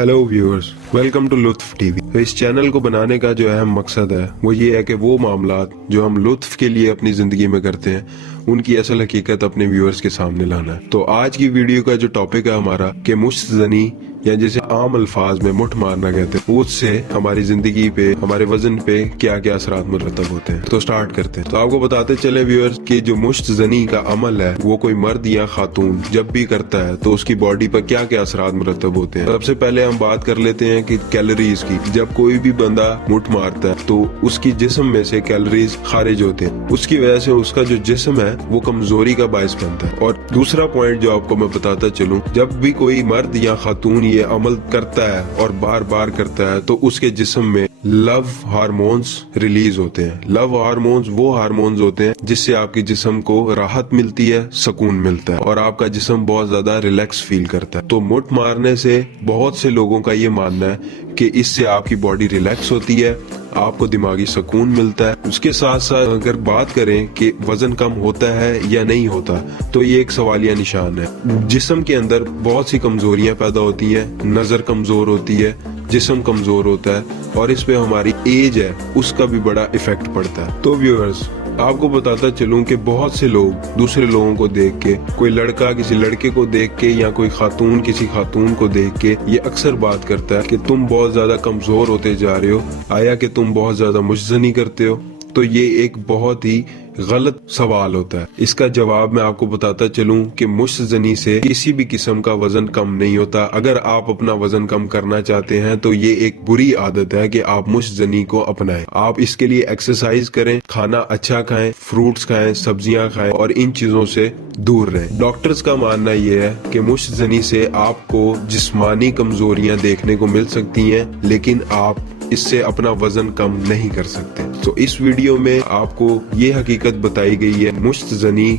Hello viewers, welcome to लुत्फ TV. तो इस चैनल को बनाने का जो अहम मकसद है वो ये है कि वो मामलात जो हम लुत्फ के लिए अपनी जिंदगी में करते हैं उनकी असल हकीकत अपने व्यूअर्स के सामने लाना है। तो आज की वीडियो का जो टॉपिक है हमारा कि मुश्त ज़नी या जिसे आम अल्फाज में मुठ मारना कहते हैं, उससे हमारी जिंदगी पे, हमारे वजन पे क्या क्या असरात मुरतब होते हैं। तो स्टार्ट करते हैं। तो आपको बताते चले व्यूअर्स कि जो मुश्त ज़नी का अमल है वो कोई मर्द या खातून जब भी करता है तो उसकी बॉडी पर क्या क्या असरात मुरतब होते हैं। सबसे पहले हम बात कर लेते हैं कि कैलोरीज की। जब कोई भी बंदा मुठ मारता है तो उसकी जिस्म में से कैलोरीज खारिज होते हैं, उसकी वजह से उसका जो जिस्म है वो कमजोरी का बायस बनता है। और दूसरा पॉइंट जो आपको मैं बताता चलूं, जब भी कोई मर्द या खातून ये अमल करता है और बार बार करता है तो उसके जिस्म में लव हार्मोन्स रिलीज होते हैं। लव हार्मोन्स वो हार्मोन्स होते हैं जिससे आपके जिस्म को राहत मिलती है, सुकून मिलता है और आपका जिस्म बहुत ज्यादा रिलैक्स फील करता है। तो मुठ मारने से बहुत से लोगों का ये मानना है कि इससे आपकी बॉडी रिलैक्स होती है, आपको दिमागी सुकून मिलता है। उसके साथ साथ अगर बात करें कि वजन कम होता है या नहीं होता, तो ये एक सवालिया निशान है। जिस्म के अंदर बहुत सी कमजोरियां पैदा होती हैं, नजर कमजोर होती है, जिस्म कमजोर होता है और इस पे हमारी एज है उसका भी बड़ा इफेक्ट पड़ता है। तो व्यूअर्स, आपको बताता चलूं कि बहुत से लोग दूसरे लोगों को देख के, कोई लड़का किसी लड़के को देख के या कोई खातून किसी खातून को देख के ये अक्सर बात करता है कि तुम बहुत ज्यादा कमजोर होते जा रहे हो, आया कि तुम बहुत ज्यादा मुश्तनी करते हो। तो ये एक बहुत ही गलत सवाल होता है। इसका जवाब मैं आपको बताता चलूं कि मुश्तनी से किसी भी किस्म का वजन कम नहीं होता। अगर आप अपना वजन कम करना चाहते हैं तो ये एक बुरी आदत है कि आप मुश्तनी को अपनाएं। आप इसके लिए एक्सरसाइज करें, खाना अच्छा खाएं, फ्रूट्स खाएं, सब्जियां खाएं और इन चीजों से दूर रहें। डॉक्टर्स का मानना ये है कि मुश्तनी से आपको जिस्मानी कमजोरियां देखने को मिल सकती हैं, लेकिन आप इससे अपना वजन कम नहीं कर सकते। तो इस वीडियो में आपको ये हकीकत बताई गई है, मुश्तनी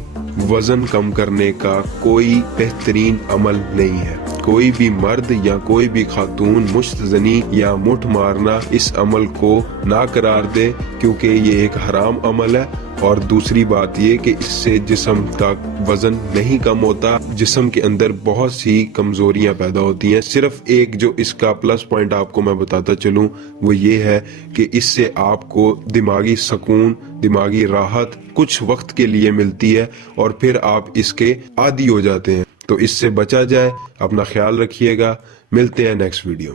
वजन कम करने का कोई बेहतरीन अमल नहीं है। कोई भी मर्द या कोई भी खातून मुश्तनी या मुठ मारना इस अमल को ना करार दे, क्योंकि ये एक हराम अमल है। और दूसरी बात ये कि इससे जिस्म का वजन नहीं कम होता, जिस्म के अंदर बहुत सी कमजोरियां पैदा होती हैं। सिर्फ एक जो इसका प्लस पॉइंट आपको मैं बताता चलूं वो ये है कि इससे आपको दिमागी सुकून, दिमागी राहत कुछ वक्त के लिए मिलती है और फिर आप इसके आदी हो जाते हैं। तो इससे बचा जाए, अपना ख्याल रखिएगा। मिलते हैं नेक्स्ट वीडियो।